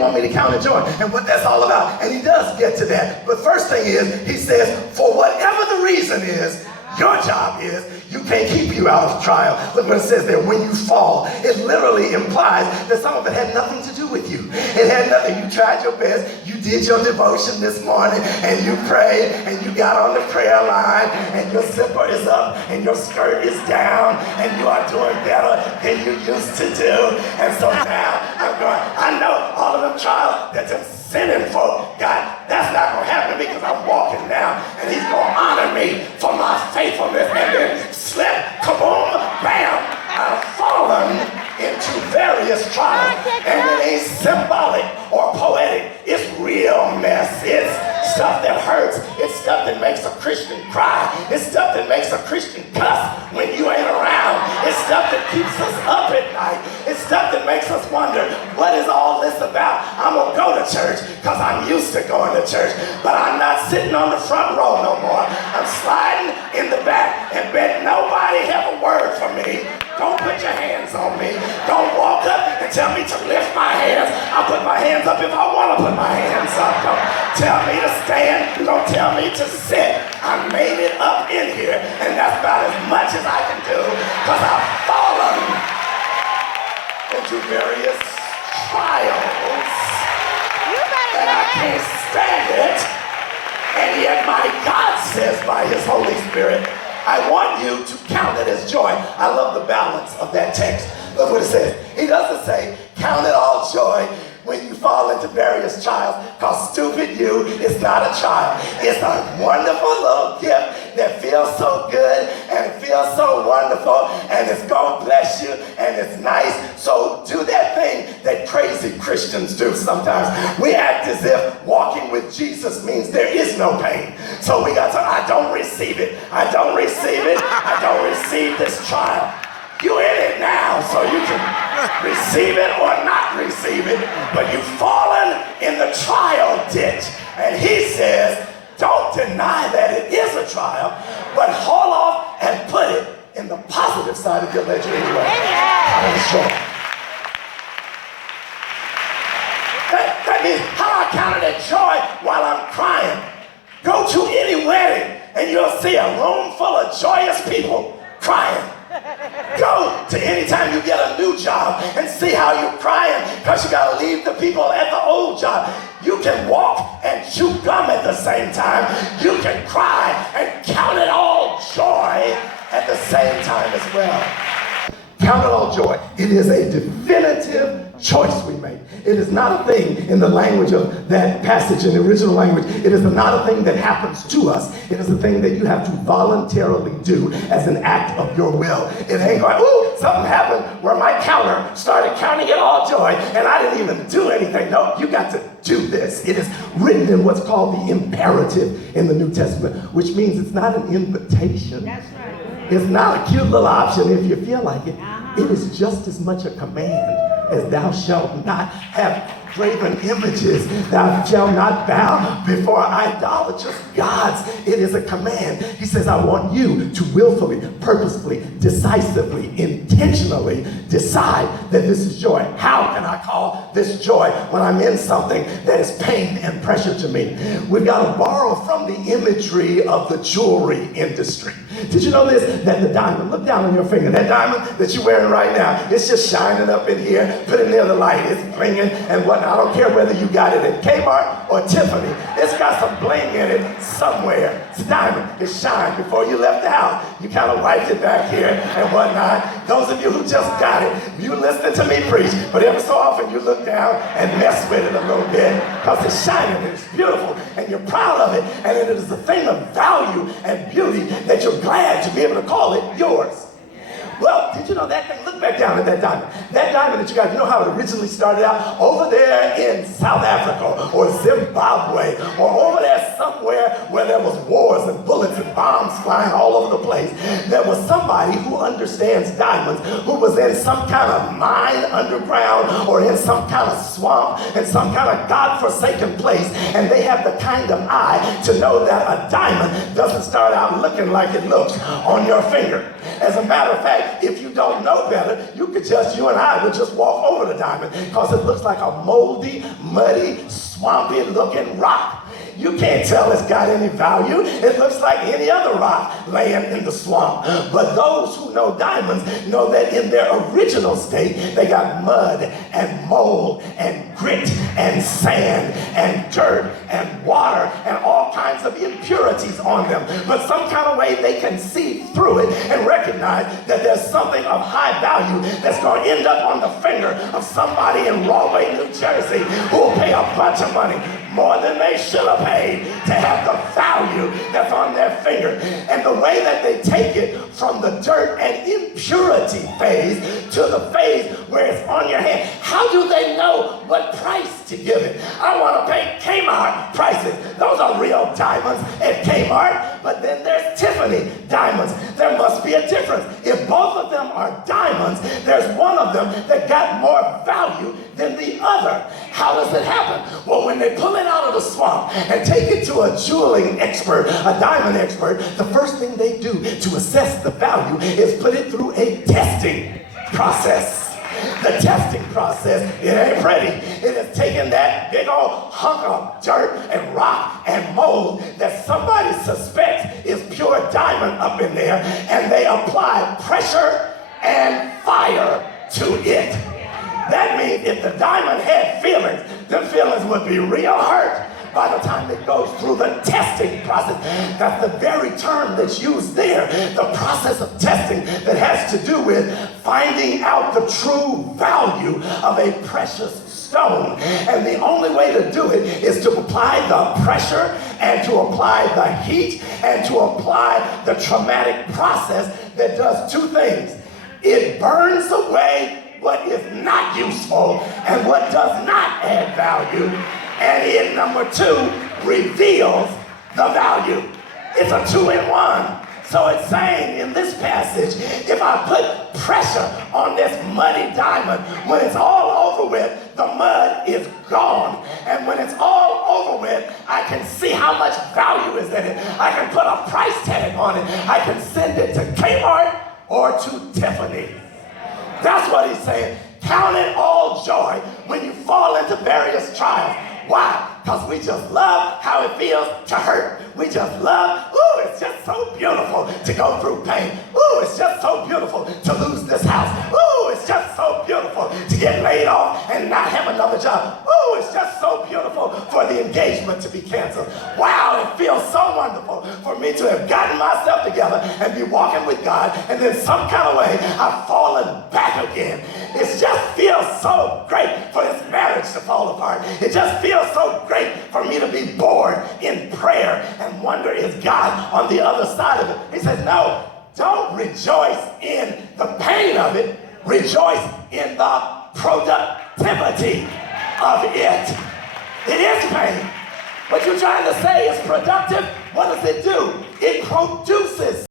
want me to count it joy and what that's all about. And he does get to that. But first thing is, he says, for whatever the reason is, your job is, you can't keep you out of trial. Look what it says there, when you fall. It literally implies that some of it had nothing to do with you. It had nothing. You tried your best. You did your devotion this morning, and you prayed, and you got on the prayer line, and your zipper is up, and your skirt is down, and you are doing better than you used to do. And so now, I know all of them trials that you're sinning for. God, that's not going to happen to me because I'm walking now, and he's going to honor me for my faithfulness. And then slip, kaboom, bam, I've fallen into various trials. And it ain't symbolic or poetic. It's real mess. It's stuff that hurts. It's stuff that makes a Christian cry. It's stuff that makes a Christian cuss when you ain't around. It's stuff that keeps us up at night. It's stuff that makes us wonder, what is all this about? I'm going to go to church because I'm used to going to church, but I'm not sitting on the front row no more. I'm sliding in the back and bet nobody have a word for me. Don't put your hands on me. Don't walk up and tell me to lift my hands. I'll put my hands up if I want to put my hands up. Don't tell me to stand. Don't tell me to sit. I made it up in here, and that's about as much as I can do because I've fallen into various trials, and I can't stand it. And yet my God says by his Holy Spirit, I want you to count it as joy. I love the balance of that text. Look what it says. He doesn't say, count it all joy when you fall into various trials, because stupid you is not a trial. It's a wonderful little gift that feels so good and it feels so wonderful and it's going to bless you and it's nice. So do that thing that crazy Christians do sometimes. We act as if walking with Jesus means there is no pain. So we got to, I don't receive it. I don't receive it. I don't receive this trial. You're in it now, so you can receive it or not receive it, but you've fallen in the trial ditch. And he says, don't deny that it is a trial, but haul off and put it in the positive side of your ledger anyway. That means how I count it joy while I'm crying. Go to any wedding and you'll see a room full of joyous people crying. Go to any time you get a new job and see how you're crying because you got to leave the people at the old job. You can walk and chew gum at the same time. You can cry and count it all joy at the same time as well. Count it all joy. It is a definitive choice we make. It is not a thing in the language of that passage, in the original language. It is not a thing that happens to us. It is a thing that you have to voluntarily do as an act of your will. It ain't going, ooh, something happened where my counter started counting it all joy and I didn't even do anything. No, you got to do this. It is written in what's called the imperative in the New Testament, which means it's not an invitation. That's right. It's not a cute little option if you feel like it. It is just as much a command as thou shalt not have graven images. Thou shalt not bow before idolatrous gods. It is a command. He says, I want you to willfully, purposefully, decisively, intentionally decide that this is joy. How can I call this joy when I'm in something that is pain and pressure to me? We've got to borrow from the imagery of the jewelry industry. Did you know this? That the diamond, look down on your finger, that diamond that you're wearing right now, it's just shining up in here, put it near the light, it's blinging and whatnot. I don't care whether you got it at Kmart or Tiffany, it's got some bling in it somewhere. It's a diamond, it shines. Before you left the house, you kind of wiped it back here and whatnot. Those of you who just got it, you listen to me preach, but every so often you look down and mess with it a little bit because it's shining and it's beautiful and you're proud of it and it is a thing of value and beauty that you're glad to be able to call it yours. Well, did you know that thing? Look back down at that diamond. That diamond that you got, you know how it originally started out? Over there in South Africa or Zimbabwe or over there somewhere where there was wars and bullets and bombs flying all over the place. There was somebody who understands diamonds who was in some kind of mine underground or in some kind of swamp in some kind of God-forsaken place, and they have the kind of eye to know that a diamond doesn't start out looking like it looks on your finger. As a matter of fact, if you don't know better, you and I would just walk over the diamond because it looks like a moldy, muddy, swampy looking rock. You can't tell it's got any value. It looks like any other rock laying in the swamp. But those who know diamonds know that in their original state, they got mud and mold and grit and sand and dirt and water and all kinds of impurities on them. But some kind of way they can see through it and recognize that there's something of high value that's going to end up on the finger of somebody in Rahway, New Jersey, who will pay a bunch of money, more than they should have paid, to have the value that's on their finger. And the way that they take it from the dirt and impurity phase to the phase where it's on your hand, how do they know what price to give it? I want to pay Kmart prices. Those are real diamonds at Kmart, but then there's Tiffany diamonds. There must be a difference. If both of them are diamonds, there's one of them that got more value than the other. How does it happen? Well, when they pull it out of the swamp and take it to a jeweling expert, a diamond expert, the first thing they do to assess the value is put it through a testing process. The testing process, it ain't pretty. It is taking that big old hunk of dirt and rock and mold that somebody suspects is pure diamond up in there, and they apply pressure and fire to it. That means if the diamond had feelings, them feelings would be real hurt by the time it goes through the testing process. That's the very term that's used there, the process of testing that has to do with finding out the true value of a precious stone. And the only way to do it is to apply the pressure and to apply the heat and to apply the traumatic process that does two things. It burns away what is not useful and what does not add value. And it, number two, reveals the value. It's a 2-in-1. So it's saying in this passage, if I put pressure on this muddy diamond, when it's all over with, the mud is gone. And when it's all over with, I can see how much value is in it. I can put a price tag on it. I can send it to Kmart or to Tiffany. That's what he's saying. Count it all joy when you fall into various trials. Why? Because we just love how it feels to hurt. We just love, ooh, it's just so beautiful to go through pain. Ooh, it's just so beautiful to lose this house. Ooh, it's just so beautiful to get laid off and not have another job. Ooh, it's just so beautiful for the engagement to be canceled. Wow, it feels so wonderful for me to have gotten myself together and be walking with God, and then some kind of way I've fallen back again. It just feels so great for this marriage to fall apart. It just feels so great for me to be bored in prayer and wonder, is God on the other side of it? He says, no, don't rejoice in the pain of it. Rejoice in the productivity of it. It is pain. What you're trying to say is productive. What does it do? It produces